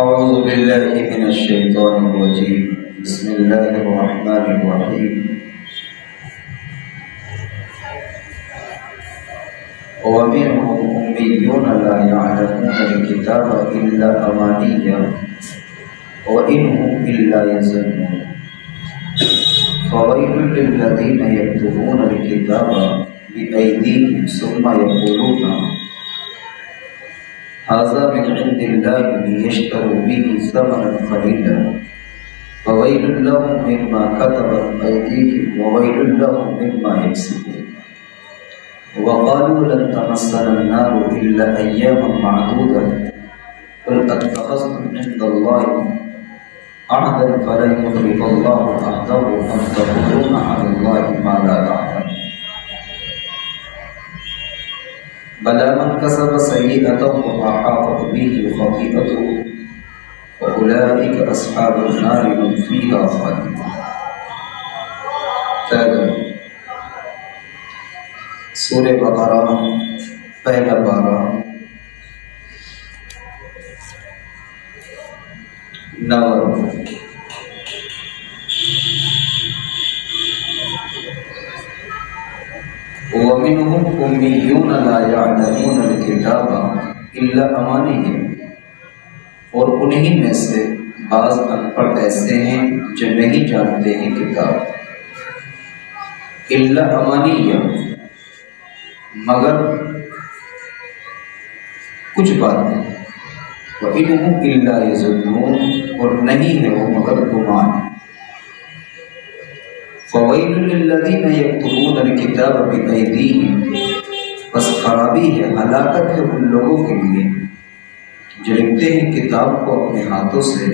أعوذ بالله من الشيطان الرجيم بسم الله الرحمن الرحيم ومنهم أميون لا يعلمون الكتاب إلا أماني وإن هم إلا يظنون فويل للذين يكتبون الكتاب بأيديهم ثم يقولون هذا من عند الله ليشتروا به ثمنا قليلا فويل لهم مما كتبت أيديهم وويل لهم مما يكسبون وقالوا لن تمسنا النار إلا أياما معدودة قل أتخذتم عند الله عهدا فلن يخلف الله عهده أم تقولون على الله ما لا تعلمون بلى من كسب سيئة وأحاطت به خطيئته وأولئك أصحاب النار هم فيها خالدون. سورہ بقرہ پہلا پارہ نور. وَمِنْهُمْ أُمِّيُّونَ لَا يَعْلَمُونَ الْكِتَابَ إِلَّا أَمَانِيَّ، اور انہی میں سے بعض ان پڑھ ایسے ہیں جو نہیں جانتے ہیں کتاب. إِلَّا أَمَانِيَّ، مگر کچھ باتیں. وَإِنْهُمْ إِلَّا يَظُنُّونَ، اور نہیں ہے وہ مگر گمان. فویل للذین یکتبون الکتاب بأیدیہم، بس خرابی ہے، ہلاکت ہے ان لوگوں کے لیے جو لکھتے ہیں کتاب کو اپنے ہاتھوں سے.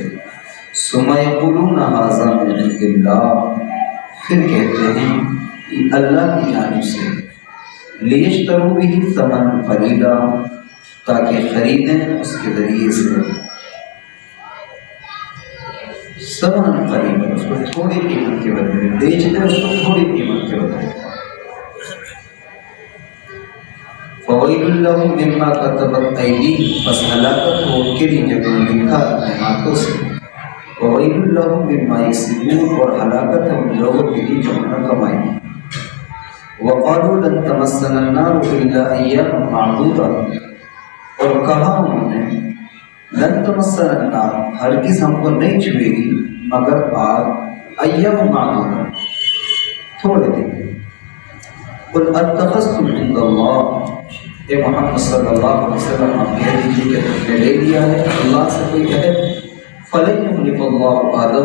ثم یقولون ھذا من عند اللہ، پھر کہتے ہیں یہ اللہ کی جانب سے. لیشتروا بہ ثمنا قلیلا، تاکہ خریدیں اس کے ذریعے سے ثمن قلیلا، اس کو تھوڑی قیمت کے بدلے بیچ دیں، اس کو تھوڑی قیمت کے بدلے. فویل لہم مما کتبت ایدیہم، بس ہلاکت ہو ان کے لیے جو انہوں نے لکھا اپنے ہاتھوں سے. وویل لہم مما یکسبون، اور ہلاکت ہے ان لوگوں کے لیے جو انہوں نے کمائی. وقالوا لن تمسنا النار الا ایاما معدودہ، اور کہا انہوں نے لن تمسنا النار، ہرگز ہم کو نہیں چھوئے گی مگر آگ ایام معدودہ، تھوڑے دن. قل اتخذتم عند اللہ، اے محمد صلی اللہ علیہ وسلم آپ کہہ دیجیے کہ تم نے لے لیا ہے اللہ سے کوئی عہد. فلن یخلف اللہ عہدہ،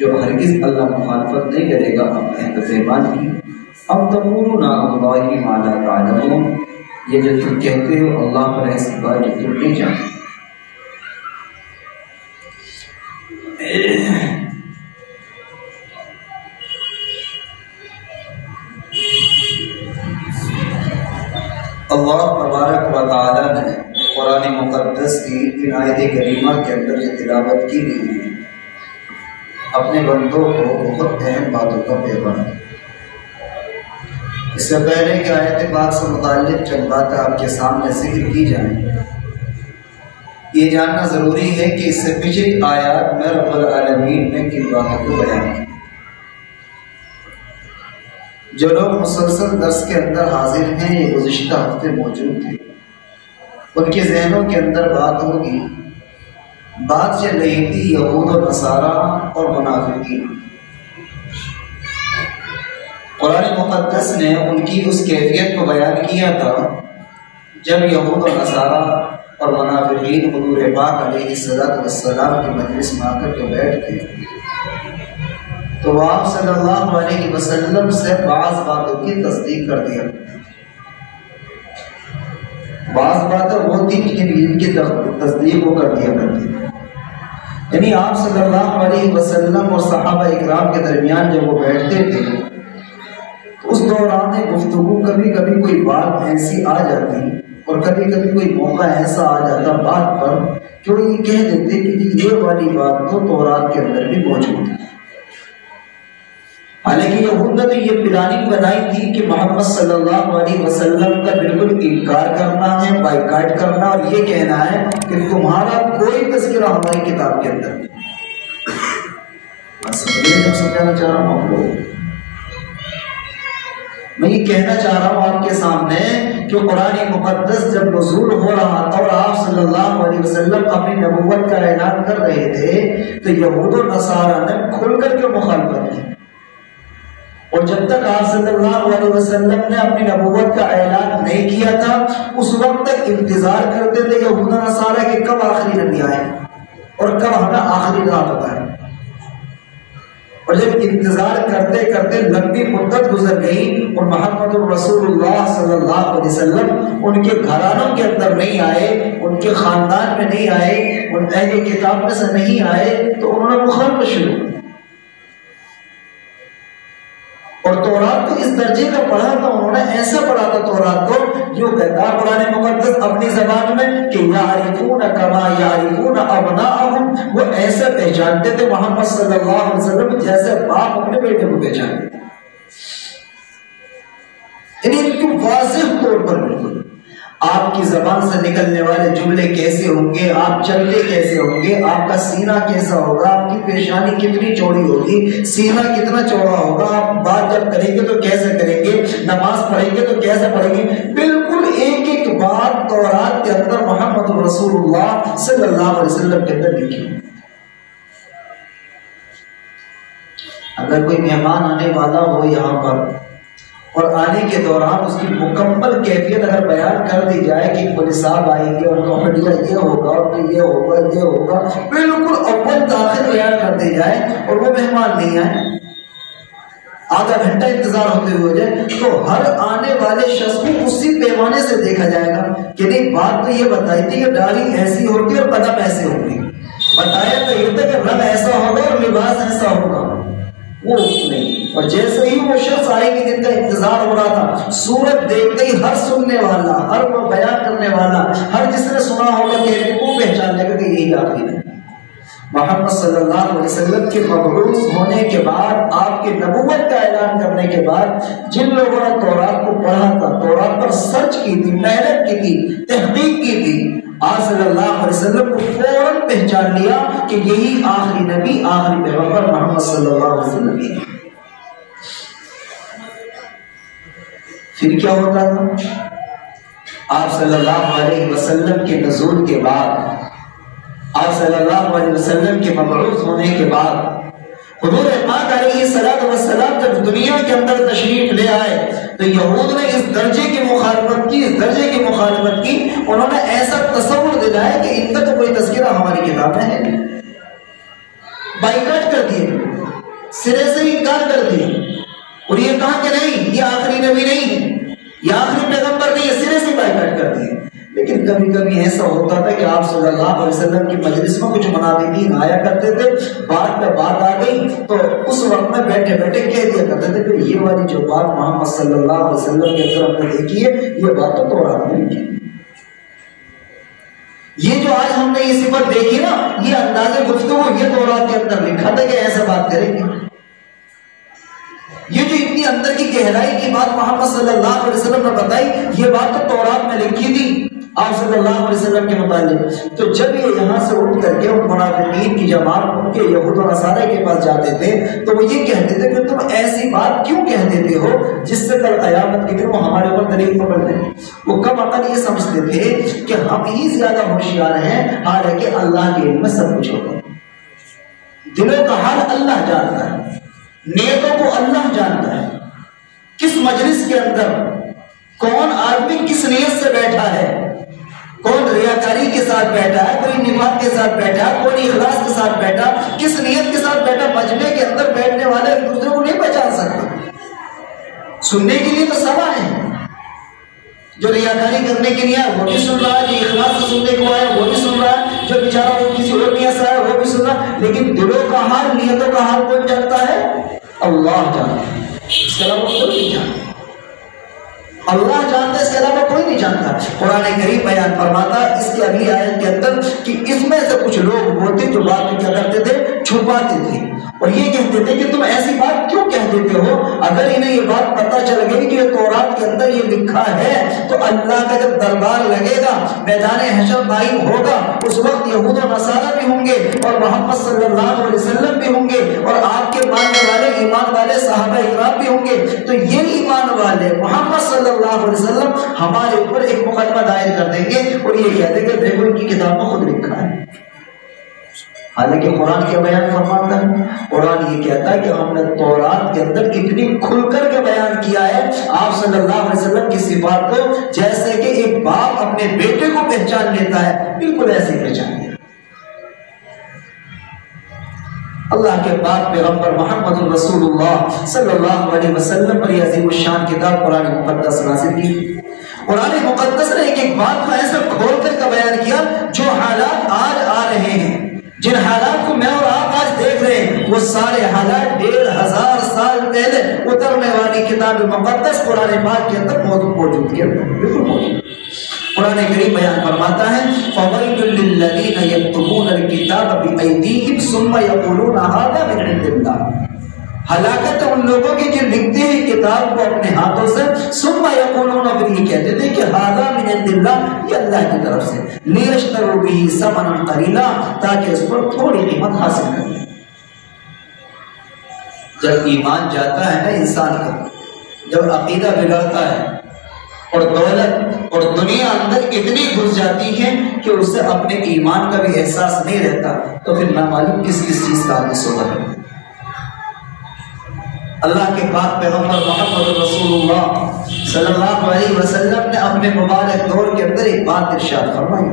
جو ہرگز اللہ مخالفت نہیں کرے گا اپنے عہد و پیمان کی. ام تقولون علی اللہ ما لا تعلمون، یہ جو تم کہتے ہو اللہ پر ایسی بات جو تم نہیں جانتے. اللہ تبارک و تعالی نے قرآن مقدس کی ان آیت کریمہ کے اندر جو تلاوت کی گئی ہے اپنے بندوں کو بہت اہم باتوں کا پیغام. اس سے پہلے کہ آیت پاک سے متعلق چند باتیں آپ کے سامنے ذکر کی جائیں، یہ جاننا ضروری ہے کہ اس سے پچھلی آیات میں رب العالمین نے کن باتوں کو بیان کی. جو لوگ مسلسل درس کے اندر حاضر ہیں، یہ گزشتہ ہفتے موجود تھے، ان کے ذہنوں کے اندر بات ہوگی. بات چل رہی تھی یہود و نصارہ اور منافقین. قرآن مقدس نے ان کی اس کیفیت کو بیان کیا تھا جب یہود و نصارہ اور منافقین حضور پاک علیہ السلام کی مجلس میں آ کر کے بیٹھ گئے تو وہ آپ صلی اللہ علیہ وسلم سے بعض باتوں کی تصدیق کر دیا. بعض باتیں وہ تھی جن کی تصدیق وہ کر دیا کرتی تھی. یعنی آپ صلی اللہ علیہ وسلم اور صحابہ اکرام کے درمیان جب وہ بیٹھتے تھے تو اس دوران گفتگو کبھی کبھی کوئی بات ایسی آ جاتی اور کبھی کبھی کوئی موقع ایسا آ جاتا بات پر کہ وہ یہ کہہ دیتے کہ یہ والی بات تو تورات کے اندر بھی موجود ہے. حالانکہ یہود نے تو یہ پلاننگ بنائی تھی کہ محمد صلی اللہ علیہ وسلم کا بالکل انکار کرنا ہے، بائیکاٹ کرنا، اور یہ کہنا ہے کہ تمہارا کوئی تذکرہ ہماری کتاب کے اندر نہیں۔ سمجھانا چاہ رہا ہوں آپ لوگوں، میں یہ کہنا چاہ رہا ہوں آپ کے سامنے کہ قرآن مقدس جب نزول ہو رہا تھا اور آپ صلی اللہ علیہ وسلم اپنی نبوت کا اعلان کر رہے تھے تو یہود و نصارہ نے کھل کر کے مخالفت کی، اور جب تک آپ صلی اللہ علیہ وسلم نے اپنی نبوت کا اعلان نہیں کیا تھا اس وقت تک انتظار کرتے تھے یہود و نصارہ کہ کب آخری نبی آئے اور کب ہمیں آخری راہ بتائے، اور جب انتظار کرتے کرتے لمبی مدت گزر گئی اور محمد رسول اللہ صلی اللہ علیہ وسلم ان کے گھرانوں کے اندر نہیں آئے، ان کے خاندان میں نہیں آئے، ان اہل کتاب میں سے نہیں آئے، تو انہوں نے مخالفت شروع کی۔ اور تورات تو اس درجے کا پڑھا تھا، انہوں نے ایسا پڑھا تھا تورات کو جو کہتا ہے قرآن مقدس اپنی زبان میں کہ یعرفون کما یعرفون ابناءہم، وہ ایسے پہچانتے تھے محمد صلی اللہ علیہ وسلم جیسے باپ اپنے بیٹے کو پہچانتے تھے، یعنی ان کی واضح طور پر بالکل آپ کی زبان سے نکلنے والے جملے کیسے ہوں گے، آپ چلتے کیسے ہوں گے، آپ کا سینہ کیسا ہوگا، آپ کی پیشانی کتنی چوڑی ہوگی، سینہ کتنا چوڑا ہوگا، آپ بات جب کریں گے تو کیسے کریں گے، نماز پڑھیں گے تو کیسے پڑھیں گے، بالکل ایک ایک بات تورات کے اندر محمد رسول اللہ صلی اللہ علیہ وسلم کے اندر لکھی۔ اگر کوئی مہمان آنے والا ہو یہاں پر اور آنے کے دوران اس کی مکمل کیفیت اگر بیان کر دی جائے کہ پولیس صاحب آئیں گے اور کمپنیاں یہ ہوگا اور تو یہ ہوگا یہ ہوگا، بالکل اول تاخیر بیان کر دی جائے اور وہ مہمان نہیں آئے، آدھا گھنٹہ انتظار ہوتے ہوئے جائے، تو ہر آنے والے شخص کو اسی پیمانے سے دیکھا جائے گا کہ نہیں بات تو یہ بتائی تھی کہ داڑھی ایسی ہوگی اور قدم ایسے ہوگی، بتایا تو یہ تھا کہ رنگ ایسا ہوگا اور لباس ایسا ہوگا، وہ نہیں۔ اور جیسے ہی وہ شخص آئے گی جن کا انتظار ہو رہا تھا، صورت دیکھتے ہی ہر سننے والا، ہر وہ بیان کرنے والا، ہر جس نے سنا ہوگا کہ وہ پہچان لے گا کہ یہی آخری ہے۔ محمد صلی اللہ علیہ وسلم کے مبعوث ہونے کے بعد، آپ کی نبوت کا اعلان کرنے کے بعد، جن لوگوں نے تورات کو پڑھا تھا، تورات پر سرچ کی تھی، محنت کی تھی، تحقیق کی تھی، آپ صلی اللہ علیہ وسلم کو فوراً پہچان لیا کہ یہی آخری نبی، آخری پیغمبر محمد صلی اللہ علیہ وسلم ہے۔ پھر کیا ہوتا تھا؟ آپ صلی اللہ علیہ وسلم کے نزول کے بعد، آپ صلی اللہ علیہ وسلم کے مبعوث ہونے کے بعد، حضور پاک علیہ السلام جب دنیا کے اندر تشریف لے آئے تو یہود نے اس درجے کی مخالفت کی، اس درجے کی مخالفت کی، انہوں نے ایسا تصور دلایا کہ ان کا تو کوئی تذکرہ ہماری کتاب میں ہے، بائیکاٹ کر دیے، سرے سے انکار کر دیے، اور یہ کہا کہ نہیں یہ آخری نبی نہیں ہے، یہ آخری پیغمبر نہیں ہے، سرے سے بائیکاٹ کر دیے۔ لیکن کبھی کبھی ایسا ہوتا تھا کہ آپ صلی اللہ علیہ وسلم کی مجلس میں کچھ منافقین آیا کرتے تھے، بات پہ بات آ گئی تو اس وقت میں بیٹھے بیٹھے کہہ دیا کرتے تھے کہ یہ والی جو بات محمد صلی اللہ علیہ وسلم کے اندر ہم نے دیکھی ہے، یہ بات تو تورات میں لکھی ہے، یہ جو آج ہم نے یہ صفت دیکھی نا، یہ انداز گفتگو یہ تورات کے اندر لکھا تھا کہ ایسا بات کریں گے۔ یہ جو اتنی اندر کی گہرائی کی بات محمد صلی اللہ علیہ وسلم نے بتائی، یہ بات تو تورات میں لکھی تھی آپ صلی اللہ علیہ وسلم کے متعلق۔ تو جب یہ یہاں سے اٹھ کر کے ان منافقین کی جماعت ان کے یہود و نصارہ کے پاس جاتے تھے تو وہ یہ کہتے تھے کہ تم ایسی بات کیوں کہہ دیتے ہو جس سے کل قیامت کے دن وہ ہمارے اوپر دلیل پکڑ دیں۔ وہ کم عقل یہ سمجھتے تھے کہ ہم ہی زیادہ ہوشیار ہیں، حالانکہ اللہ کے علم میں سب کچھ ہوتا ہے، دلوں کا حال اللہ جانتا ہے، نیتوں کو اللہ جانتا ہے، کس مجلس کے اندر کون آدمی کس نیت سے بیٹھا ہے، کون ریاکاری کے ساتھ بیٹھا ہے، کوئی نفاق کے ساتھ بیٹھا ہے، کوئی اخلاص کے ساتھ بیٹھا، کس نیت کے ساتھ بیٹھا۔ مجمع کے اندر بیٹھنے والے ایک دوسرے کو نہیں پہچان سکتا، سننے کے لیے تو سب آئے ہیں، جو ریاکاری کرنے کے لیے آئے وہ بھی سن رہا ہے، جو اخلاص سے سننے کو آئے وہ بھی سن رہا ہے، جو بیچارہ وہ کسی اور نیت سے آئے وہ بھی سن رہا ہے، لیکن دلوں کا حال، نیتوں کا حال کون جانتا ہے؟ اللہ جانتا ہے، اس کے علاوہ کوئی نہیں جانتا، اللہ جانتا ہے، اس کے علاوہ کوئی نہیں جانتا۔ قرآن کریم بیان فرماتا ہے اس کی اگلی آیت کے اندر کہ اس میں سے کچھ لوگ وہ تھے جو بات میں کیا کرتے تھے، چھپاتے تھے، اور یہ کہتے تھے کہ تم ایسی بات کیوں کہہ دیتے ہو؟ اگر انہیں یہ بات پتہ چل گئی کہ تورات کے اندر یہ لکھا ہے تو اللہ کا جب دربار لگے گا، میدان حشر قائم ہوگا، اس وقت یہود و نصارہ بھی ہوں گے اور محمد صلی اللہ علیہ وسلم بھی ہوں گے اور آپ کے ماننے والے ایمان والے صحابہ اکرام بھی ہوں گے، تو یہ ایمان والے محمد صلی اللہ علیہ وسلم ہمارے اوپر ایک مقدمہ دائر کر دیں گے اور یہ کہہ دیں گے دیکھو ان کی کتاب میں خود لکھا ہے۔ حالانکہ قرآن کیا بیان فرماتا ہے؟ قرآن یہ کہتا ہے کہ ہم نے تورات کے اندر اتنی کھل کر کے بیان کیا ہے آپ صلی اللہ علیہ وسلم کی صفات کو، جیسے کہ ایک باپ اپنے بیٹے کو پہچان لیتا ہے، بالکل ایسے پہچان لیا۔ اللہ کے پاک پیغمبر محمد رسول اللہ صلی اللہ علیہ وسلم پر یہ عظیم الشان کتاب قرآن مقدس نازل کی۔ قرآن مقدس نے ایک بات کو ایسا کھول کر کا بیان کیا، جو حالات آج آ رہے ہیں، جن حالات کو میں اور آپ آج دیکھ رہے ہیں، وہ سارے حالات 1500 سال پہلے اترنے والی کتاب مقدس قرآن پاک کے اندر موجود کیا، بالکل موجود۔ قرآن کریم بیان فرماتا ہے فَوَيْلٌ لِّلَّذِينَ يَكْتُبُونَ الْكِتَابَ بِأَيْدِيهِمْ ثُمَّ يَقُولُونَ هَٰذَا مِنْ عِندِ اللَّهِ۔ ہلاکت ان لوگوں کی جو لکھتے ہیں کتاب کو اپنے ہاتھوں سے، ثم یقولون، پھر یہ کہتے تھے کہ ھذا من عند اللہ، یہ اللہ کی طرف سے، لیشتروا به ثمنا قلیلا، تاکہ اس پر تھوڑی قیمت حاصل کر لیں۔ جب ایمان جاتا ہے نا انسان کا، جب عقیدہ بگڑتا ہے اور دولت اور دنیا اندر اتنی گھس جاتی ہے کہ اسے اپنے ایمان کا بھی احساس نہیں رہتا، تو پھر نہ معلوم کس چیز کا آدمی سودا ہے۔ اللہ کے پاک پیغمبر محمد رسول اللہ صلی اللہ علیہ وسلم نے اپنے مبارک دور کے اندر ایک بات ارشاد فرمائی۔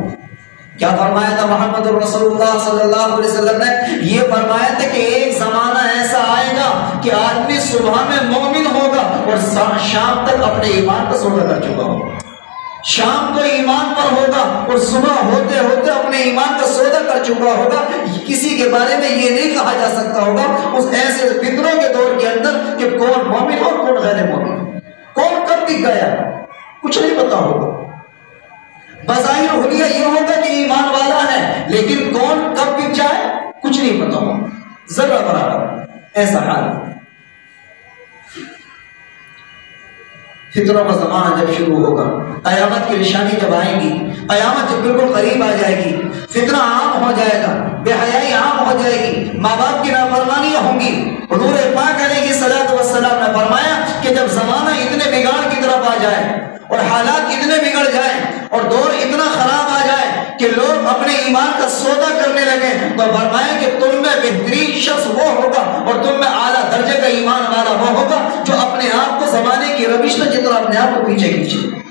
کیا فرمایا تھا محمد رسول اللہ صلی اللہ علیہ وسلم نے؟ یہ فرمایا تھا کہ ایک زمانہ ایسا آئے گا کہ آدمی صبح میں مومن ہوگا اور شام تک اپنے ایمان کا سودا کر چکا ہوگا، شام کو ایمان پر ہوگا اور صبح ہوتے ہوتے اپنے ایمان کا سودا کر چکا ہوگا۔ کسی کے بارے میں یہ نہیں کہا جا سکتا ہوگا اس ایسے فطروں کے دور کے اندر کہ کون مومن اور کون غیر مومن، کون کب بھی گیا، کچھ نہیں پتا ہوگا۔ بظاہر حلیہ یہ ہوگا کہ ایمان والا ہے، لیکن کون کب بھی جائے کچھ نہیں پتا ہوگا، ذرا برابر ایسا حال۔ فطروں کا زمانہ جب شروع ہوگا، قیامت کی نشانی جب آئے گی، قیامت جب بالکل قریب آ جائے گی، فتنہ عام ہو جائے گا، بے حیائی عام ہو جائے گی، ماں باپ کی نافرمانیاں ہوں گی۔ حضور پاک علیہ الصلوۃ والسلام نے فرمایا کہ جب زمانہ اتنے بگاڑ کی طرف آ جائے اور حالات اتنے بگڑ جائیں اور دور اتنا خراب آ جائے کہ لوگ اپنے ایمان کا سودا کرنے لگے، تو فرمایا کہ تم میں بہترین شخص وہ ہوگا اور تم میں اعلیٰ درجے کا ایمان والا وہ ہوگا جو اپنے آپ کو زمانے کی روش سے جتنا اپنے آپ کو پیچھے کھینچے۔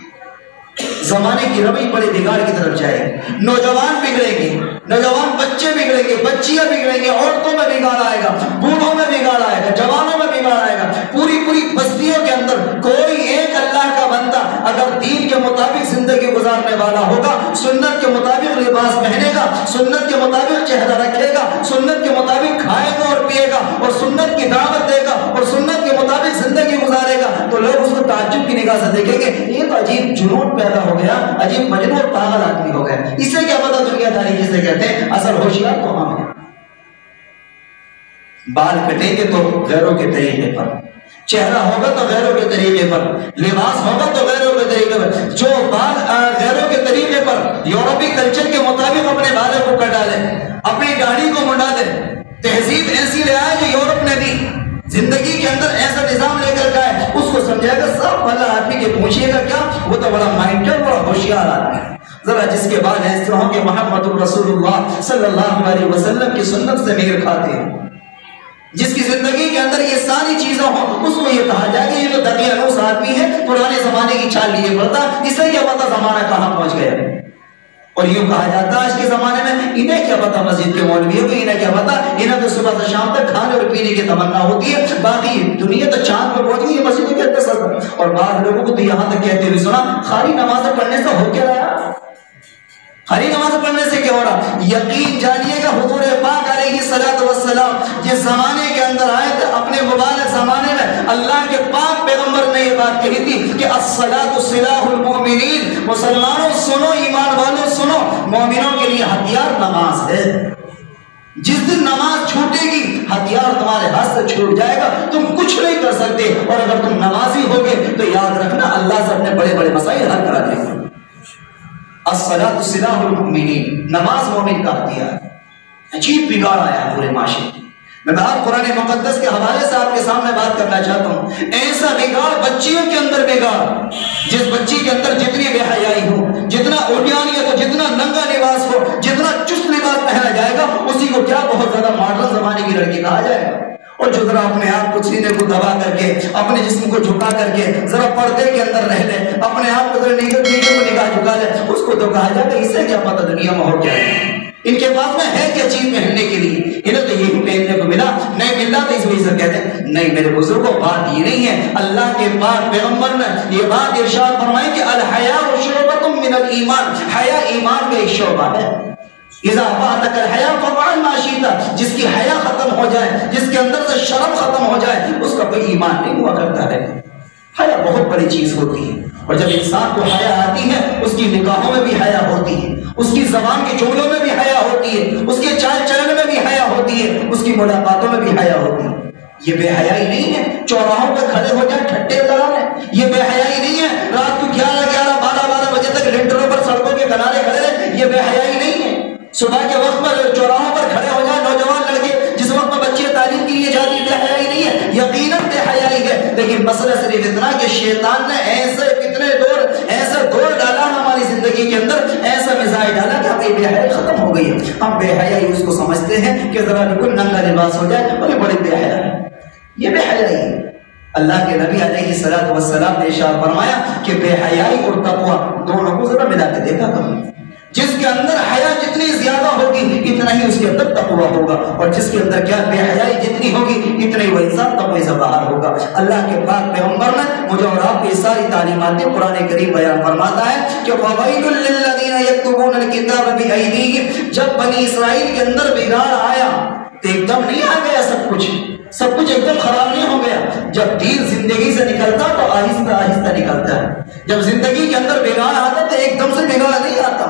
زمانے کی روش بڑے بگاڑ کی طرف جائے گی، نوجوان بگڑیں گے، نوجوان بچے بگڑیں گے، بچیاں بگڑیں گے، عورتوں میں بگاڑ آئے گا، بوڑھوں میں بگاڑ آئے گا، جوانوں میں بگاڑ آئے گا، پوری بستیوں کے اندر کوئی ایک اللہ کا بندہ اگر دین کے مطابق زندگی گزارنے والا ہوگا، سنت کے مطابق لباس پہنے گا، سنت کے مطابق چہرہ رکھے گا، سنت کے مطابق کھائے گا اور پیے گا اور سنت کی دعوت دے گا اور سنت کے مطابق زندگی گزارے گا، تو لوگ اس کو تعجب کی نگاہ سے دیکھیں گے، یہ تو عجیب جنون پیدا ہو گیا، عجیب مجنون اور پاگل آدمی ہو گیا، اسے کیا پتا دنیا داری جسے کہتے ہیں، اصل ہوشیار تو ہم ہیں۔ بال کٹیں گے تو غیروں کے طریقے پر، چہرہ ہوگا تو غیروں کے طریقے پر، لباس ہوگا تو غیروں کے طریقے پر، جو بال غیروں کے طریقے پر یورپی کلچر کے مطابق اپنے بالوں کو کٹا لے، اپنی داڑھی کو منڈا دے، تہذیب ایسی لے آئے جو یورپ نے دی، زندگی کے اندر ایسا نظام لے کر گئے، اس کو سمجھائے گا سب بھلا آدمی کے پوچھئے گا کیا، وہ تو بڑا مائنڈر بڑا ہوشیار آدمی ہے۔ ذرا جس کے بعد ایسے ہوں کہ محمد رسول اللہ صلی اللہ علیہ وسلم کی سنت سے میر کھاتے ہیں، جس کی زندگی کے اندر یہ ساری چیزیں ہوں، اس کو یہ کہا جائے کہ یہ تو دقیانوس آدمی ہے، پرانے زمانے کی چال لیے پڑتا، اسے کیا پتا زمانہ کہاں پہنچ گیا۔ اور یوں کہا جاتا ہے آج کے زمانے میں انہیں کیا پتا مسجد کے مولویوں کو، انہیں کیا پتا، انہیں تو صبح سے شام تک کھانے اور پینے کی تمنا ہوتی ہے، باقی دنیا تو چاند پر پہنچ گئی، یہ مسجد کے اندر سر۔ اور بعض لوگوں کو تو یہاں تک کہتے ہوئے سنا، خالی نماز پڑھنے سے ہو کیا رہا، خالی نماز پڑھنے سے کیا ہو رہا۔ یقین جانیے گا حضور پاک علیہ الصلوۃ والسلام جس زمانے کے اندر آئے تھے، اپنے مبارک زمانے میں اللہ کے پاک پیغمبر نے یہ بات کہی تھی کہ الصلاۃ سلاح المؤمنین، مسلمانوں سنو، ایمان والوں سنو، مومنوں کے لیے ہتھیار نماز ہے۔ جس دن نماز چھوٹے گی ہتھیار تمہارے ہاتھ سے چھوٹ جائے گا، تم کچھ نہیں کر سکتے، اور اگر تم نمازی ہوگے تو یاد رکھنا اللہ سے اپنے بڑے بڑے مسائل حل کرا دیں گے۔ الصلاۃ سلاح المؤمنین، نماز مومن کا ہتھیار ہے۔ عجیب بگاڑ آیا ہے پورے معاشرے میں۔ میں بات قرآن مقدس کے حوالے سے آپ کے سامنے بات کرنا چاہتا ہوں۔ ایسا بگاڑ بچیوں کے اندر بگاڑ، جس بچی کے اندر جتنی بے حیائی ہو، جتنا اوڈیانیت ہو، جتنا ننگا لباس ہو، جتنا چست لباس پہنا جائے گا، اسی کو کیا بہت زیادہ ماڈرن زمانے کی لڑکی کہا جائے گا۔ اور جو ذرا اپنے آپ کو سینے کو دبا کر کے، اپنے جسم کو جھکا کر کے ذرا پردے کے اندر رہ لے، اپنے آپ کو ذرا نیچے کو نگاہ جھکا لے، اس کو تو کہا جائے گا اس سے کیا پتہ دنیا میں ہو کیا ہے، ان کے پاس میں ہے کیا چیز پہننے کے لیے، انہیں تو یہی پہننے کو ملا، نہیں ملا تو اس وجہ سے کہتے ہیں نہیں میرے بزرگوں بات یہ نہیں ہے۔ اللہ کے پاک پیغمبر نے یہ بات ارشاد فرمائی کہ الحیاء شعبۃ من الایمان، حیا ایمان کا ایک شعبہ ہے۔ اذا فاتك الحیاء فافعل ما شئت، جس کی حیا ختم ہو جائے، جس کے اندر سے شرم ختم ہو جائے، اس کا کوئی ایمان نہیں ہوا کرتا ہے۔ حیا بہت بڑی چیز ہوتی ہے، اور جب انسان کو حیا آتی ہے اس کی نگاہوں میں بھی حیا ہوتی ہے، اس کی زبان کے جملوں میں بھی حیا ہوتی ہے، اس کے چال چلن میں بھی حیا ہوتی ہے، اس کی ملاقاتوں میں بھی حیا ہوتی ہے۔ یہ بے حیائی نہیں ہے چوراہوں پہ کھڑے ہو جائے ٹھٹے لگانے، یہ بے حیائی نہیں ہے رات کو 11 بجے تک لنٹروں پر سڑکوں کے کنارے کھڑے رہے، یہ بے حیائی نہیں ہے۔ صبح کے وقت پر چوراہوں پر کھڑے ہو جائے نوجوان لڑکے، جس وقت میں بچے تعلیم کے لیے جاتی، بے حیائی نہیں ہے، یقیناً بے حیائی ہے۔ لیکن مسئلہ صرف اتنا کہ شیطان نے ایسے دور ڈالا ہماری زندگی کے اندر، ایسا مزاج ڈالا کہ ہماری بے حیائی ختم ہو گئی ہے۔ ہم بے حیائی اس کو سمجھتے ہیں کہ ذرا بالکل ننگا لباس ہو جائے اور یہ بڑی بے حیا ہے، یہ بے حیائی ہے۔ اللہ کے نبی علیہ الصلوۃ والسلام نے ارشاد فرمایا کہ بے حیائی اور تقویٰ دونوں کو ذرا ملا کے دیکھا کرو، جس کے اندر حیا جتنی زیادہ ہوگی اتنا ہی اس کے اندر تقویٰ ہوگا، اور جس کے اندر کیا بے حیائی جتنی ہوگی اتنا ہی وہ انسان تقوی سے باہر ہوگا۔ اللہ کے پاک پیغمبر نے مجھے اور آپ کو یہ ساری تعلیمات قرآن کریم بیان فرماتا ہے کہ فَوَيْلٌ لِّلَّذِينَ يَكْتُبُونَ الْكِتَابَ بِأَيْدِيهِمْ، جب بنی اسرائیل کے اندر بگاڑ آیا تو ایک دم نہیں آ گیا سب کچھ ایک دم خراب نہیں ہو گیا۔ جب دین زندگی سے نکلتا تو آہستہ آہستہ نکلتا ہے۔ جب زندگی کے اندر بگاڑ آتا تو ایک دم سے بگاڑ نہیں آتا،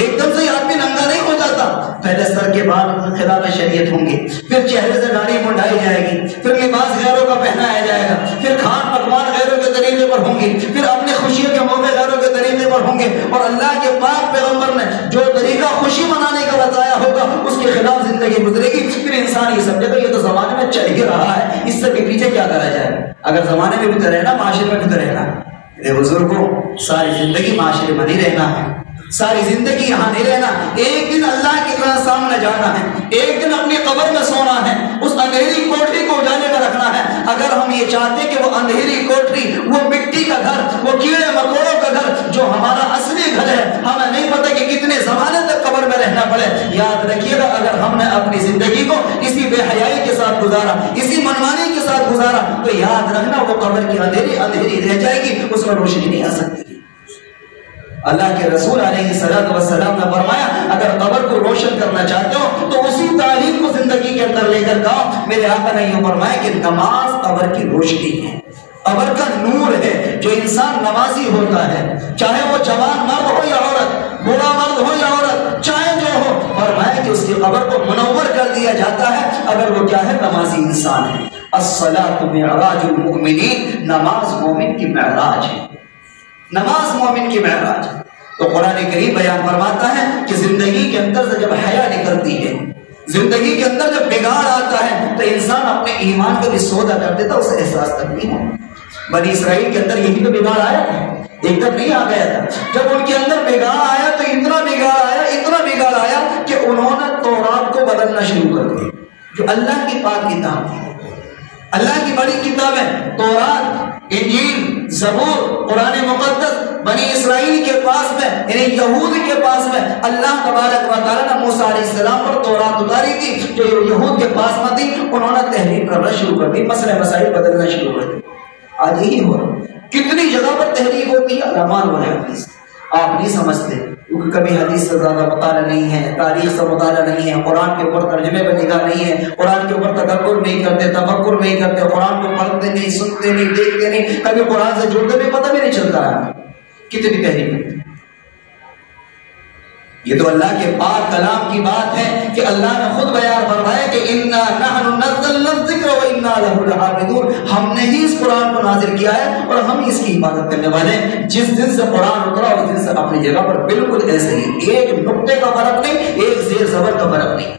ایک دم سے آدمی ننگا نہیں ہو جاتا۔ پہلے سر کے بعد خلاف شریعت ہوں گے، پھر چہرے سے داڑھی منڈائی جائے گی، پھر لباس غیروں کا پہنایا جائے گا، پھر کھان پکوان غیروں کے طریقے پر ہوں گے، پھر اپنی خوشیوں کے موقع غیروں کے طریقے پر ہوں گے، اور اللہ کے پاک پیغمبر نے جو طریقہ خوشی منانے کا بتایا ہوگا اس کے خلاف زندگی گزرے گی۔ پھر انسان یہ سمجھے گا یہ تو زمانے میں چل ہی رہا ہے، اس سے بھی پیچھے کیا کرا جائے، اگر زمانے میں بھی تو رہنا، معاشرے میں بھی تو رہنا۔ میرے بزرگوں ساری زندگی معاشرے میں نہیں رہنا ہے، ساری زندگی یہاں نہیں رہنا، ایک دن اللہ کے سامنے جانا ہے، ایک دن اپنی قبر میں سونا ہے، اس اندھیری کوٹری کو اجالے میں رکھنا ہے۔ اگر ہم یہ چاہتے کہ وہ اندھیری کوٹری، وہ مٹی کا گھر، وہ کیڑے مکوڑوں کا گھر جو ہمارا اصلی گھر ہے، ہمیں نہیں پتہ کہ کتنے زمانے تک قبر میں رہنا پڑے، یاد رکھیے گا اگر ہم نے اپنی زندگی کو اسی بے حیائی کے ساتھ گزارا، اسی منمانی کے ساتھ گزارا، تو یاد رکھنا وہ قبر کی اندھیری رہ جائے گی، اس میں روشنی نہیں آ سکتی۔ اللہ کے رسول علیہ الصلوۃ والسلام نے فرمایا اگر قبر کو روشن کرنا چاہتے ہو تو اسی تعلیم کو زندگی کے اندر لے کر کہو۔ میرے آقا نے یہ فرمایا کہ نماز قبر کی روشنی ہے، قبر کا نور ہے۔ جو انسان نمازی ہوتا ہے، چاہے وہ جوان مرد ہو یا عورت، بوڑھا مرد ہو یا عورت، چاہے جو ہو، فرمایا کہ اس کی قبر کو منور کر دیا جاتا ہے اگر وہ کیا ہے، نمازی انسان ہے۔ الصلاۃ معراج المؤمنین، نماز مومن کی معراج ہے، نماز مومن کی معراج۔ تو قرآن کریم بیان فرماتا ہے کہ زندگی کے اندر سے جب حیا نکلتی ہے، زندگی کے اندر جب بگاڑ آتا ہے تو انسان اپنے ایمان کا بھی سودا کر دیتا، اسے احساس تک نہیں ہے۔ بنی اسرائیل کے اندر یہی تو بگاڑ آیا تھا، ایک دم نہیں آ گیا تھا۔ جب ان کے اندر بگاڑ آیا تو اتنا بگاڑ آیا کہ انہوں نے تورات کو بدلنا شروع کر دیا، جو اللہ کی پاک کتاب تھی، اللہ کی بڑی کتاب ہے۔ تورات، انجیل، زبور، قرآن مقدس بنی اسرائیل کے پاس میں، یعنی یہود کے پاس میں اللہ تبارک و تعالیٰ نے موسیٰ علیہ السلام پر تورات اتاری تھی، جو یہود کے پاس میں تھی، انہوں نے تحریف کرنا شروع کر دی، مسائل بدلنا شروع کر دی۔ آج یہی ہو رہا، کتنی جگہ پر تحریف ہوتی ہے، رحمان و حدیث آپ نہیں سمجھتے، کیونکہ کبھی حدیث سے زیادہ مطالعہ نہیں ہے، تاریخ سے مطالعہ نہیں ہے، قرآن کے اوپر ترجمے پر نگاہ نہیں ہے، قرآن کے اوپر تدبر نہیں کرتے، تفکر نہیں کرتے، قرآن کو پڑھتے نہیں، سنتے نہیں، دیکھتے نہیں، کبھی قرآن سے جڑتے بھی پتہ بھی نہیں چلتا ہے۔ کتنی تحریف یہ تو اللہ کے پاک کلام کی بات ہے کہ اللہ نے خود بیان فرمایا کہ اِنَّا نَحْنُ نَزَّلْنَا الذِّكْرَ وَإِنَّا لَهُ لَحَافِظُونَ، ہم نے ہی اس قرآن کو نازل کیا ہے اور ہم اس کی حفاظت کرنے والے ہیں۔ جس دن سے قرآن اترا اس دن سے اپنی جگہ پر بالکل ایسے ہی، ایک نقطے کا فرق نہیں، ایک زیر زبر کا فرق نہیں۔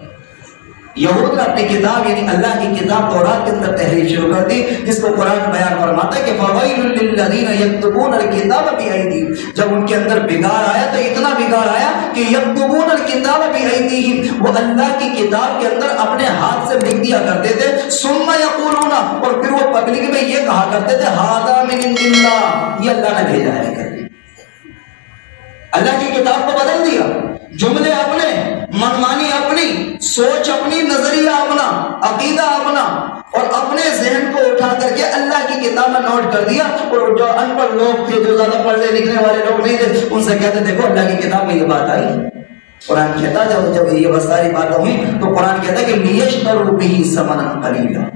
یہود نے اپنی کتاب یعنی اللہ کی کتاب تورات کے اندر تحریف شروع کر دی، جس کو قرآن بیان فرماتا ہے کہ فَوَيْلٌ لِّلَّذِينَ يَكْتُبُونَ الْكِتَابَ بِأَيْدِيهِمْ، جب ان کے اندر بگاڑ آیا تو اتنا بگاڑ آیا کہ يَكْتُبُونَ الْكِتَابَ بِأَيْدِيهِمْ، وہ اللہ کی کتاب کے اندر اپنے ہاتھ سے لکھ دیا کرتے تھے، ثُمَّ يَقُولُونَ، اور پھر وہ پبلک میں یہ کہا کرتے تھے هَذَا مِنْ عِندِ اللَّهِ، یہ اللہ نے بھیجا ہے۔ اللہ کی کتاب کو بدل دیا، جملے اپنے، منمانی اپنی، سوچ اپنی، نظریہ اپنا، عقیدہ اپنا، اور اپنے ذہن کو اٹھا کر کے اللہ کی کتاب میں نوٹ کر دیا۔ اور جو ان پڑھ لوگ تھے، جو زیادہ پڑھنے لکھنے والے لوگ نہیں تھے، ان سے کہتے دیکھو اللہ کی کتاب میں یہ بات آئی۔ قرآن کہتا جب یہ بس ساری باتیں ہوئی تو قرآن کہتا کہ لیشتروا بہ ثمنا قلیلا،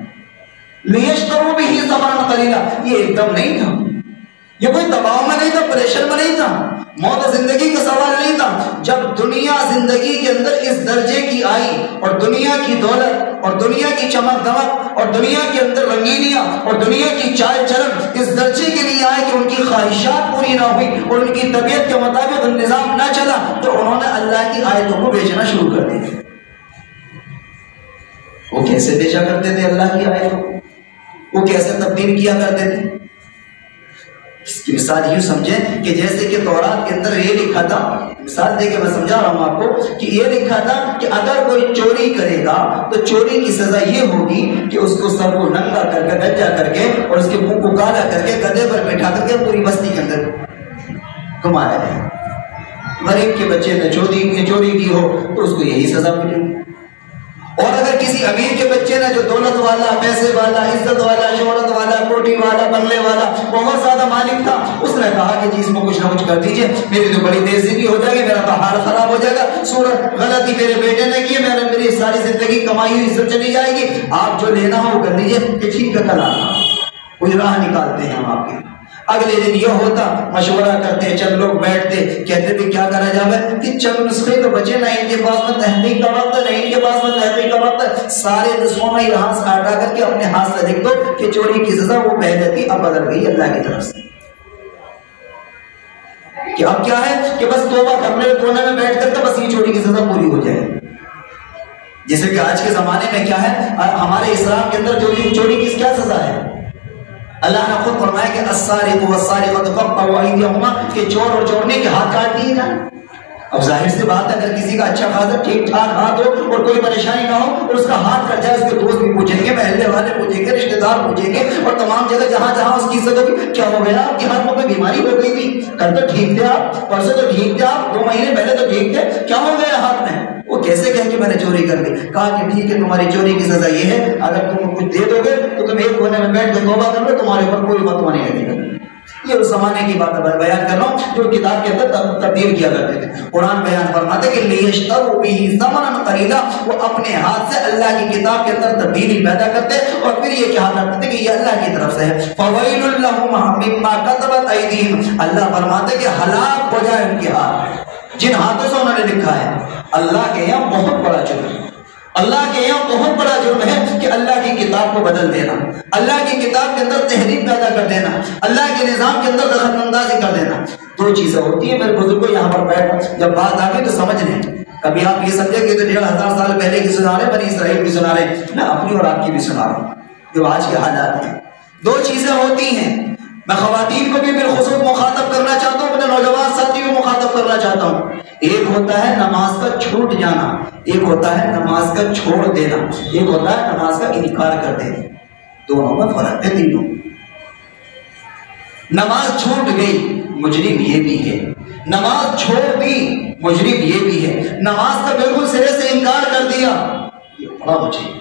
لیشتروا بہ ثمنا قلیلا، یہ ایک دم نہیں تھا، یہ کوئی دباؤ میں نہیں تھا، پریشر میں نہیں تھا، موت و زندگی کا سوال نہیں تھا۔ جب دنیا زندگی کے اندر اس درجے کی آئی اور دنیا کی دولت اور دنیا کی چمک دمک اور دنیا کے اندر رنگینیاں اور دنیا کی چال چلن اس درجے کے لیے آئے کہ ان کی خواہشات پوری نہ ہوئی اور ان کی طبیعت کے مطابق نظام نہ چلا، تو انہوں نے اللہ کی آیتوں کو بیچنا شروع کر دیا۔ وہ کیسے بیچا کرتے تھے اللہ کی آیتوں کو؟ وہ کیسے تبدیل کیا کرتے تھے؟ اس کی مثال یوں سمجھیں کہ جیسے کہ تورات کے اندر یہ لکھا تھا، مثال دے کے میں سمجھا رہا ہوں آپ کو کہ یہ لکھا تھا کہ اگر کوئی چوری کرے گا تو چوری کی سزا یہ ہوگی کہ اس کو سر کو ننگا کر کے گجا کر کے اور اس کے منہ کو کالا کر کے گدھے پر بٹھا کر کے پوری بستی کے اندر گھمایا جائے۔ غریب کے بچے نے چوری کی ہو تو اس کو یہی سزا ملے گی، اور اگر کسی امیر کے بچے نے جو دولت والا، پیسے والا، عزت والا، شہرت والا، کوٹھی والا، بنگلے والا، بہت زیادہ مالک تھا، اس نے کہا کہ جی اس میں کچھ نہ کچھ کر دیجئے، میری تو بڑی تیز زندگی ہو جائے گی، میرا تو حال خراب ہو جائے گا، صورت غلطی میرے بیٹے نے کی، میری ساری زندگی کمائی ہوئی عزت چلی جائے گی، آپ جو لینا ہو وہ کر لیجئے کہ ٹھیک ہے کل آنا۔ کوئی راہ نکالتے ہیں ہم آپ کے۔ اگلے دن یہ ہوتا، مشورہ کرتے، چند لوگ بیٹھتے، کہتے بھی کیا کرا جائے کہ چند نسخے تو بچے نہ ان کے پاس میں تحقیق کا وقت ہے، نہ ان کے پاس میں تحقیق کا وقت ہے، سارے نسخوں میں یہاں سے ہٹا کر کے اپنے ہاتھ سے لکھ دو کہ چوری کی سزا وہ پہلے تھی اب بدل گئی اللہ کی طرف سے۔ کہ اب کیا ہے کہ بس توبہ کمرے کونے میں بیٹھ کر کے بس یہ چوری کی سزا پوری ہو جائے۔ جیسے کہ آج کے زمانے میں کیا ہے، ہمارے اسلام کے اندر چوری کی کیا سزا ہے؟ اللہ نے خود فرمایا کہ السارق والسارقۃ فاقطعوا ایدیہما، کہ چور اور چورنی کے ہاتھ کاٹ دیے جائیں۔ اب ظاہر سی بات ہے اگر کسی کا اچھا خاصا ٹھیک ٹھاک ہاتھ ہو اور کوئی پریشانی نہ ہو اور اس کا ہاتھ کٹ جائے، اس کے دوست بھی پوچھیں گے، محلے والے پوچھیں گے، رشتے دار پوچھیں گے، اور تمام جگہ جہاں جہاں اس کی عزت ہوگی، کیا ہو گیا آپ کے ہاتھ میں کوئی بیماری ہو گئی تھی؟ کل تو ٹھیک تھے آپ، پرسوں تو ٹھیک تھے آپ، 2 مہینے پہلے تو ٹھیک تھے، کیا ہو گیا ہاتھ میں؟ وہ کیسے کہہ کہ میں نے چوری کر دی؟ کہا کہ ٹھیک ہے تمہاری چوری کی سزا یہ ہے، اگر تم کچھ دے دو گے تو تم ایک کونے میں بیٹھ کے توبہ کر لو، تمہارے اوپر کوئی فتویٰ نہیں لگے گا۔ یہ اس زمانے کی بات بیان کر رہا ہوں جو کتاب کے اندر تبدیل کیا کرتے تھے۔ قرآن بیان فرماتے کہ لیشتروا بہ ثمنا قلیلا، وہ اپنے ہاتھ سے اللہ کی کتاب کے اندر تبدیلی پیدا کرتے اور پھر یہ کہا کرتے تھے کہ یہ اللہ کی طرف سے ہے۔ فویل لہم مما کتبت ایدیہم، اللہ فرماتے کہ ہلاک ہو جائے ان کے ہاتھ جن ہاتھوں سے انہوں نے لکھا ہے۔ اللہ کے یہاں بہت بڑا جرم ہے، اللہ کے یہاں بہت بڑا جرم ہے کہ اللہ کی کتاب کو بدل دینا، اللہ کی کتاب کے اندر تحریف پیدا کر دینا، اللہ کے نظام کے اندر دخل اندازی کر دینا۔ 2 چیزیں ہوتی ہیں میرے بزرگوں، یہاں پر بیٹھ جب بات آ گئی تو سمجھ لیں۔ کبھی آپ یہ سمجھے کہ 1500 سال پہلے کی سنا رہے، بنی اسرائیل کی سنا رہے، میں اپنی اور آپ کی بھی سنا رہا ہوں جو آج کے حالات ہیں۔ 2 چیزیں ہوتی ہیں، میں خواتین کو بھی بالخصوص مخاطب کرنا چاہتا ہوں، اپنے نوجوان ساتھی کو مخاطب کرنا چاہتا ہوں۔ ایک ہوتا ہے نماز کا چھوٹ جانا، ایک ہوتا ہے نماز کا چھوڑ دینا، ایک ہوتا ہے نماز کا انکار کر دینا۔ دونوں میں فرق ہے تینوں۔ نماز چھوٹ گئی مجرم یہ بھی ہے، نماز چھوڑ دی مجرم یہ بھی ہے، نماز کا بالکل سرے سے انکار کر دیا یہ بڑا مجرم۔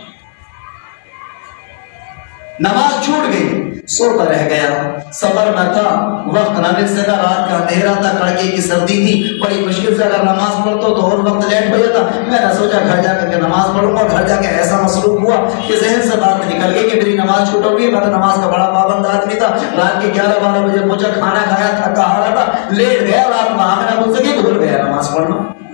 نماز چھوٹ گئی، سوتا رہ گیا، سفر میں تھا، وقت نہ مل سکا، رات کا اندھیرا تھا، کڑکے کی سردی تھی، بڑی مشکل سے اگر نماز پڑھتا تو اور وقت لیٹ ہو جاتا۔ میں نے سوچا گھر جا کر کے نماز پڑھوں گا، گھر جا کے ایسا مصروف ہوا کہ ذہن سے بات نکل گئی کہ میری نماز چھوٹ ہوئی۔ میں تو نماز کا بڑا پابند آدمی تھا، رات کے 11-12 بجے پہنچا، کھانا کھایا، تھکا ہارا تھا، لیٹ گیا، رات میں آنکھ نہ کھل سکی، بھول گیا نماز پڑھنا۔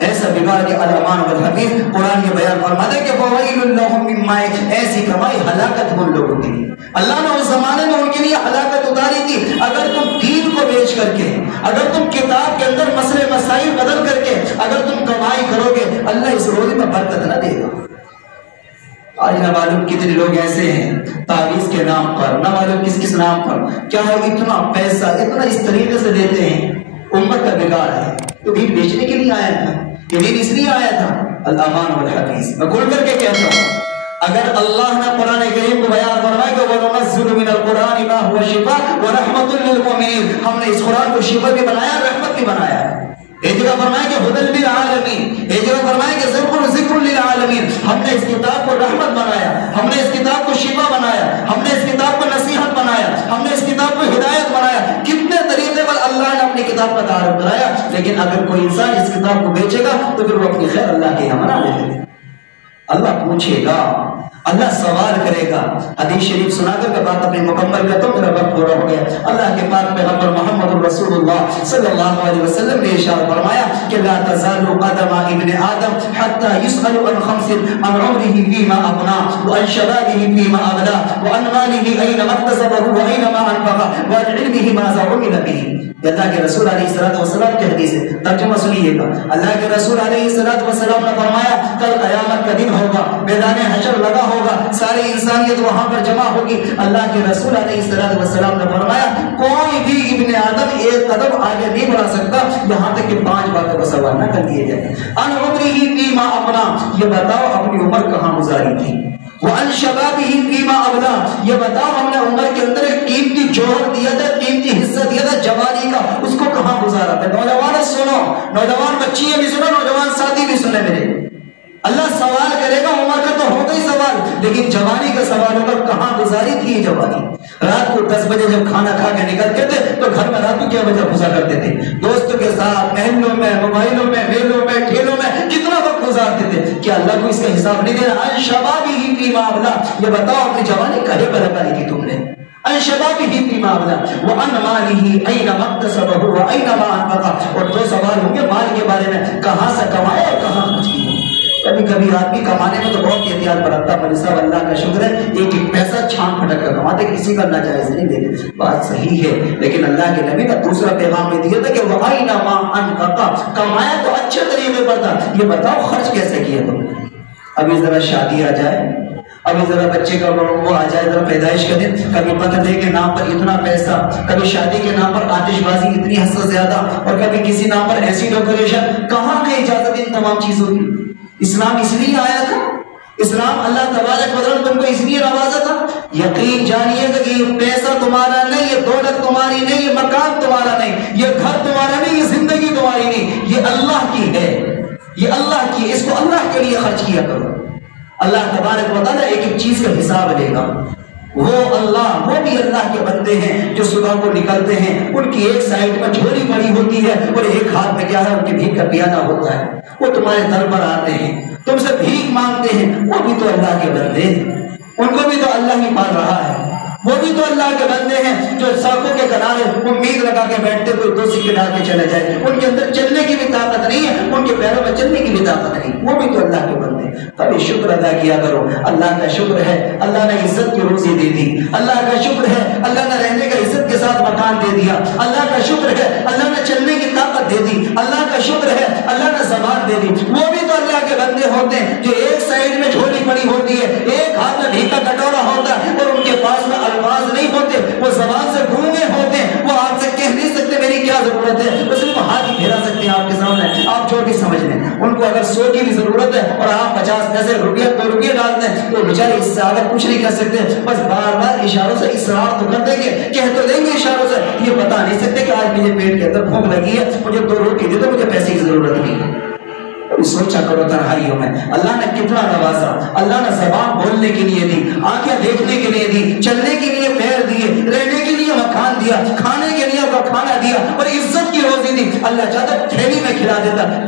ایسا بگاڑ کے الامان والحفیظ قرآن یہ بیان فرماتا ہے کہ فویل لہم مما، ایسی کمائی ہلاکت ان لوگوں کے لیے. اللہ نے اس زمانے میں ان کے لیے ہلاکت اتاری تھی. اگر تم دین کو بیچ کر کے، اگر تم کتاب کے اندر مسئلے مسائل بدل کر کے اگر تم کمائی کرو گے، اللہ اس روزی میں برکت نہ دے گا. آج نہ معلوم کتنے لوگ ایسے ہیں تعویذ کے نام پر، نہ معلوم کس کس نام پر کیا ہے، اتنا پیسہ اتنا اس طریقے سے دیتے ہیں. امت کا بگاڑ ہے. تو دین بیچنے کے لیے آیا تھا، یہ دین اس لیے آیا تھا. الامان والحفیظ میں کھول کر کے کہتا ہوں، اگر اللہ نے قرآن کریم کو بیان فرمایا کہ وَنُنَزِّلُ مِنَ الْقُرْآنِ مَا هُوَ شِفَاءٌ وَرَحْمَةٌ لِّلْمُؤْمِنِينَ، ہم نے اس قرآن کو شفا بھی بنایا، رحمت بھی بنایا. ایک جگہ فرمایا کہ ہدی للعالمین، ایک جگہ فرمایا کہ ذکر للعالمین. ہم نے اس کتاب کو رحمت بنایا، ہم نے اس کتاب کو شفا بنایا، ہم نے اس کتاب کو نصیحت بنایا، ہم نے اس کتاب کو ہدایت بنایا. کتنے طریقے پر اللہ نے اپنی کتاب کا تعارف کرایا. لیکن اگر کوئی انسان اس کتاب کو بیچے گا تو پھر وہ اپنی خیر اللہ کے یہاں منا لے گا. اللہ پوچھے گا، اللہ سوال کرے گا. حدیث شریف سنا کر بات اپنی مکمل کرتا ہوں، میرا وقت پورا ہو گیا. اللہ کے پاک پیغمبر محمد رسول اللہ صلی اللہ علیہ وسلم نے ارشاد فرمایا کہ لا تزال قدم ابن آدم حتى يسأل عن خمس، عن عمره فيما أفنى، وعن شبابه فيما أبلى، وعن ماله أين اكتسبه وأين ما أنفقه، وعن علمه ماذا عمل به. اللہ کے رسول علیہ السلام کی حدیث ہے، ترجمہ سنیے گا. اللہ کے رسول علیہ السلام نے فرمایا کل قیامت کا دن ہوگا، میدان حشر لگا ہوگا، ساری انسانیت وہاں پر جمع ہوگی. اللہ کے رسول علیہ السلام نے فرمایا کوئی بھی ابن آدم ایک قدم آگے نہیں بڑھا سکتا یہاں تک کہ 5 باتوں کا سوال نہ کر دیا جائے. ان عمره فيما افنى، یہ بتاؤ اپنی عمر کہاں گزاری تھی. وعن شبابه فيما ابلى، یہ بتاؤ ہم نے عمر کے اندر ایک قیمتی جوہر دیا تھا، قیمتی حصہ دیا تھا جوانی کا، اس کو کہاں گزارا تھا. نوجوان سنو، نوجوان بچیاں بھی سنو، نوجوان ساتھی بھی سنے میرے. اللہ سوال کرے گا، عمر کا تو ہوگا ہی سوال، لیکن جوانی کا سوال ہوگا کہاں گزاری تھی جوانی. رات کو 10 بجے جب کھانا کھا کے نکلتے تھے تو گھر میں رات کو کیا بجے گزار کرتے تھے؟ دوستوں کے ساتھ محلوں میں، موبائلوں میں، میلوں میں، ٹھیلوں میں کتنا وقت گزارتے تھے. کیا اللہ کو اس کا حساب نہیں دینا؟ عن شبابه فيما ابلى، یہ بتاؤ اپنی جوانی کہے پر لگائی تھی تم نے. عن شبابه فيما ابلى وعن ماله اين اكتسبه واين ما انفقه، اور 2 سوال ہوں گے مال کے بارے میں، کہاں سے کمایا اور کہاں خرچ کیا. کبھی کبھی آدمی کمانے میں تو بہت احتیاط برتتا، پر صاحب اللہ کا شکر ہے ایک ایک پیسہ چھان پھٹک کر کماتے، کسی کا ناجائز نہیں دیتے. بات صحیح ہے، لیکن اللہ کے نبی کا دوسرا پیغام میں دیا تھا کہ وَأَيْنَ مَا أَنْفَقَ، کمایا تو اچھے طریقے پر تھا، یہ بتاؤ خرچ کیسے کیا تم نے. ابھی ذرا شادی آ جائے، ابھی ذرا بچے کا وہ آ جائے، ذرا پیدائش کا دن، کبھی پتہ دے کے نام پر اتنا پیسہ، کبھی شادی کے نام پر آتش بازی اتنی حد سے زیادہ، اور کبھی کسی نام پر ایسی ڈیکوریشن. کہاں کی اجازت ان تمام چیزوں کی؟ اسلام اس لیے آیا تھا، اسلام اللہ تبارک و تعالیٰ تم کو اس لیے نوازا تھا. یقین جانیے گا کہ یہ پیسہ تمہارا نہیں، یہ دولت تمہاری نہیں، یہ مکان تمہارا نہیں، یہ گھر تمہارا نہیں، یہ زندگی تمہاری نہیں، یہ اللہ کی ہے، یہ اللہ کی. اس کو اللہ کے لیے خرچ کیا کرو. اللہ تبارک و تعالیٰ ایک ایک چیز کا حساب لے گا. وہ اللہ، وہ بھی اللہ کے بندے ہیں جو صبح کو نکلتے ہیں، ان کی ایک سائڈ میں جھولی پڑی ہوتی ہے اور ایک ہاتھ میں کیا ہے، ان کی بھیک کا پیالہ ہوتا ہے. وہ تمہارے در پر آتے ہیں، تم سے بھیک مانگتے ہیں، وہ بھی تو اللہ کے بندے ہیں، ان کو بھی تو اللہ ہی پال رہا ہے. وہ بھی تو اللہ کے بندے ہیں جو سڑکوں کے کنارے امید لگا کے بیٹھتے کوئی 2 سکے ڈال کے چلے جائے، ان کے اندر چلنے کی بھی طاقت نہیں ہے، ان کے پیروں میں چلنے کی بھی طاقت نہیں، وہ بھی تو اللہ کے بندے. کبھی شکر ادا کیا کرو. اللہ کا شکر ہے اللہ نے عزت کی روزی دے دی، اللہ کا شکر ہے اللہ نے رہنے کا عزت کے ساتھ مکان دے دیا، اللہ کا شکر ہے اللہ نے چلنے کی طاقت دے دی، اللہ کا شکر ہے اللہ نے زبان دے دی. وہ بھی تو اللہ کے بندے ہوتے ہیں جو ایک سائڈ میں جھولی پڑی ہوتی ہے، ایک ہاتھ میں بھیک کا کٹورا ہوتا ہے اور ان کے پاس میں الفاظ نہیں ہوتے، وہ زبان سے گونگے ہوتے ہیں، وہ آپ سے کہہ نہیں سکتے میری کیا ضرورت ہے، وہ صرف ہاتھ ہی پھیرا سکتے ہیں آپ کے سامنے. آپ جو بھی سمجھ لیں، ان کو اگر 100 کی بھی ضرورت ہے اور آپ 50 پیسے روپیہ 2 روپیہ ڈالتے ہیں تو بیچارے اس سے آگے کچھ نہیں کر سکتے، بس بار بار اشاروں سے اصرار تو کر دیں گے، کہہ تو دیں گے اشاروں سے، یہ بتا نہیں سکتے کہ آج مجھے پیٹ کے اندر بھوک لگی ہے، مجھے 2 روٹی دے دو، مجھے پیسے کی ضرورت نہیں ہے. سوچا کرو تنہائیوں میں اللہ نے کتنا نوازا. اللہ نے زبان بولنے کے لیے دی، آنکھیں دیکھنے کے لیے دی، چلنے کے لیے پیر دیے، رہنے کے لیے مکان دیا، کھانے کے لیے کھانا دیا اور عزت کی روزی دی. اللہ چاہتا تھیلی میں کھلا دیتا.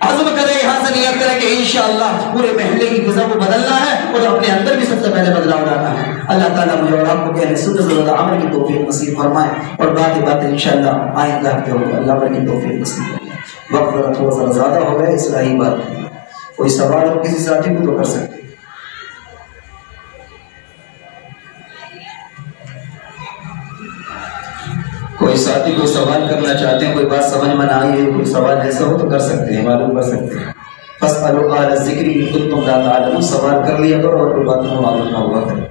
عزم کرے، یہاں سے نیت کرے کہ انشاءاللہ پورے محلے کی فضا کو بدلنا ہے اور اپنے اندر بھی سب سے پہلے بدلاؤ لانا ہے۔ اللہ تعالیٰ مجھے اور آپ کو کہنے سنت سے زیادہ عمل کی توفیق نصیب فرمائے، اور باقی باتیں انشاءاللہ آئندہ ہفتے ہوگی۔ اللہ عمل کی توفیق نصیب فرمائے۔ وقت ذرا تھوڑا سا زیادہ ہو گیا، اصلاحی بات ہے، کوئی سوال ہو کسی ساتھی کو تو کر سکتے۔ کوئی ساتھی کوئی سوال کرنا چاہتے ہیں، کوئی بات سمجھ میں نہ آئی ہے، کوئی سوال ایسا ہو تو کر سکتے ہیں، معلوم کر سکتے ہیں۔ فاسألوا اہل الذکر ان کنتم لا تعلمون، سوال کر لیا کرو اور کوئی بات نہ معلوم نہ ہوا کرے۔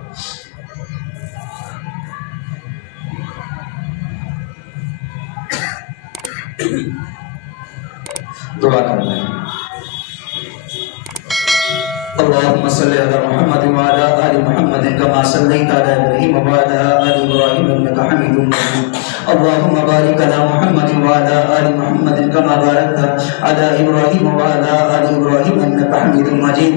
دعا کرنا ہے۔ اللهم صل على محمد وعلى آل محمد كما صليت على إبراهيم وعلى آل إبراهيم إنك حميد مجيد اللهم بارك على محمد وعلى آل محمد كما باركت على إبراهيم وعلى آل إبراهيم إنك حميد مجيد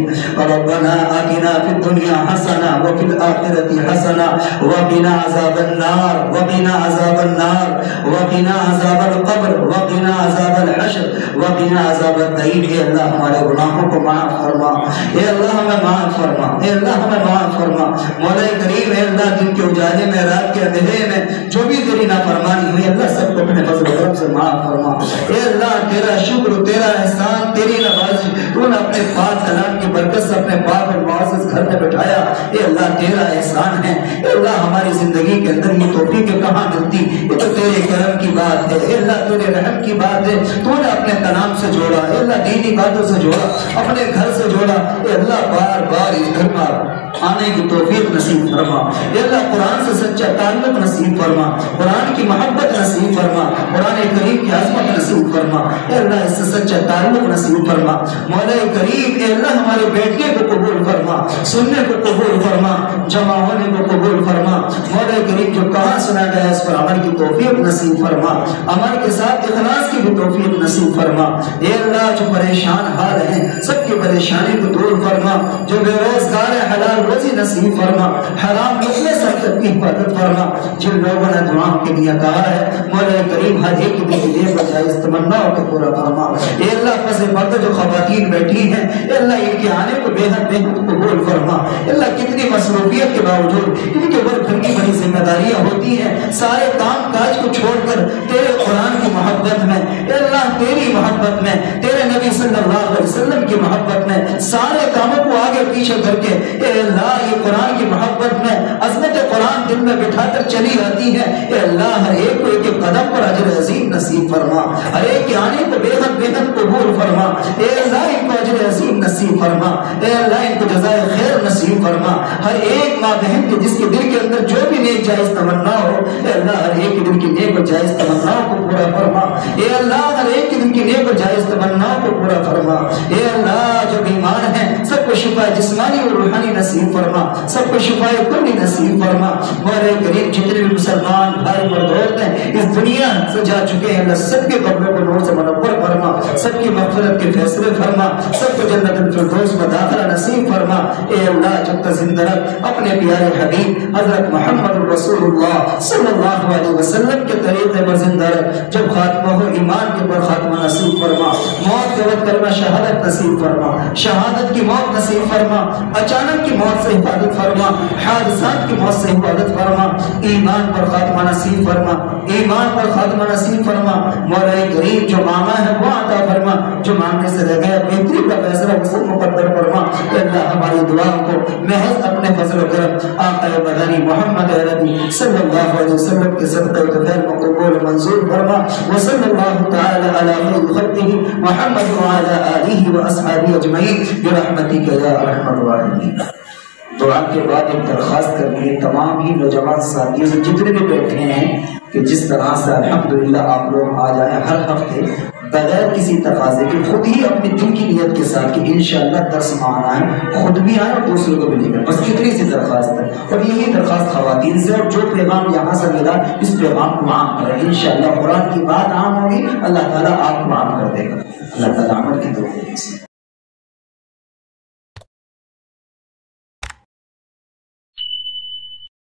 ربنا آتنا في الدنيا حسنة وفي الآخرة حسنة وقنا عذاب النار وقنا عذاب النار وقنا عذاب القبر وقنا عذاب الحشر وقنا عذاب الدين۔ اے اللہ ہمارے گناہوں کو معاف فرما، اے اللہ ہمیں معاف فرما، اے اللہ ہمیں معاف فرما۔ مولا کریم، اے اللہ دن کے اجالے میں، رات کے اندھیرے میں جو بھی تیری نافرمانی ہوئی، اللہ سب کو اپنے فضل و کرم سے معاف فرما۔ اے اللہ تیرا شکر، تیرا احسان، تیری نوازش، تو نے اپنے پاک کلام کی برکت سے اپنے پاک اور معزز گھر میں بٹھایا، اے اللہ تیرا احسان ہے۔ اے اللہ ہماری زندگی کے اندر یہ توفیق کہاں ملتی، یہ تو تیرے کرم کی بات ہے، اے اللہ تیرے رحم کی بات ہے۔ تو نے اپنے کلام سے جوڑا، اے اللہ دینی باتوں سے جوڑا، اپنے گھر سے جوڑا، اے اللہ بار بار اس گھر میں آنے کی توفیق نصیب فرما۔ اے اللہ قرآن سے سچا تعلق نصیب فرما، قرآن کی محبت نصیب فرما، قرآن کریم کی عظمت نصیب فرما، اے اللہ اس سے سچا تعلق نصیب فرما۔ مولا کریم، اے اللہ ہمارے بیٹھنے کو قبول فرما، سننے کو قبول فرما، جمع ہونے کو قبول فرما۔ مولا کریم جو کہاں سنا گیا اس پر عمل کی توفیق نصیب فرما، عمل کے ساتھ اخلاص کی بھی توفیق نصیب فرما۔ اے اللہ جو پریشان حال ہیں سب کی پریشانی کو دور فرما، جو بے روزگار حلال روزی نصیب فرما، حرام لقمے سے اپنی حفاظت فرما۔ جن لوگوں نے دعاؤں کے لیے کہا ہے مولا کریم ہر ایک کے لیے بجائے تمناؤں کو پورا فرما۔ اے اللہ پس پردہ جو خواتین بیٹھی ہیں، اے اللہ ان کے آنے کو بے حد قبول فرما۔ اے اللہ کتنی مصروفیت کے باوجود ان کے اوپر گھر کی بڑی ذمہ داریاں ہوتی ہیں، سارے کام کاج کو چھوڑ کر تیرے قرآن کی محبت میں، اے اللہ تیری محبت میں، تیرے نبی صلی اللہ علیہ وسلم کی محبت میں سارے کاموں کو آگے پیچھے کر کے، اے اللہ یہ قرآن کی محبت میں عظمت قرآن دل میں بٹھا کر چلی آتی ہے۔ اے اللہ ہر ایک کو ایک قدم پر اجر عظیم نصیب فرما، ہر ایک کے آنے کو بے حد قبول فرما۔ اے اللہ ان کو اجر عظیم نصیب فرما، اے اللہ ان کو جزائے خیر نصیب فرما۔ ہر ایک ماں بہن کے جس کے دل کے اندر جو بھی نیک جائز تمنا ہو، اے اللہ ہر ایک کے دل کی نیک اور جائز تمناؤں کو پورا فرما۔ اے اللہ ہر ایک کے دل کی نیک اور جائز تمناؤں کو پورا فرما۔ اے اللہ جو بیمار ہیں سب کو شفا جسمانی اور روحانی نصیب فرما، سب کو شفا کلی نصیب فرما۔ مولا کریم جتنے بھی مسلمان بھائی مرد عورتیں اس دنیا سے جا چکے ہیں، اللہ سب کے قبروں کو نور سے منور فرما، سب کی مغفرت کے فیصلے فرما، سب کو جنت الفردوس میں داخلہ نصیب فرما۔ اے اللہ جب تک زندہ رکھ اپنے پیارے حبیب حضرت محمد رسول اللہ صلی اللہ علیہ وسلم کے طریقے پر زندہ رکھ، جب خاتمہ ہو ایمان کے پر خاتمہ نصیب فرما، موت کے وقت کلمہ شہادت نصیب فرما، شہادت کی موت نصیب فرما، اچانک کی موت سے حفاظت فرما، حادثات کی موت سے حفاظت فرما، ایمان پر خاتمہ نصیب فرما، ایمان پر خاتمہ نصیب فرما۔ مولا کریم جو مانگا ہے وہ عطا فرما، جو مانگنے سے رہ گیا بہتری کا فیصلہ وہ سب مقدر فرما۔ اے اللہ ہماری دعاؤں کو محض اپنے فضل و کرم آقا مدنی محمد عربی صلی اللہ علیہ وسلم کے صدقہ و خیر میں قبول منظور فرما۔ وصلی اللہ تعالی علی خیر خلقہ محمد وعلی آلہ واصحابہ اجمعین برحمتک یا ارحم الراحمین۔ دعا کے بعد ایک درخواست کرنی ہے تمام ہی نوجوان ساتھیوں سے جتنے بھی بیٹھے ہیں کہ جس طرح سے الحمدللہ آپ لوگ آ جائیں ہر ہفتے بغیر کسی تقاضے کے، خود ہی اپنی دل کی نیت کے ساتھ کہ انشاءاللہ درس میں آنا ہے، خود بھی آئیں اور دوسروں کو بھی لے کر، بس اتنی سی درخواست ہے۔ اور یہی درخواست خواتین سے، اور جو پیغام یہاں سے ملا اس پیغام کو عام کریں، انشاءاللہ قرآن کی بات عام ہوگی، اللہ تعالیٰ آپ کو عام کر دے گا۔ اللہ تعالیٰ عمل کی توفیق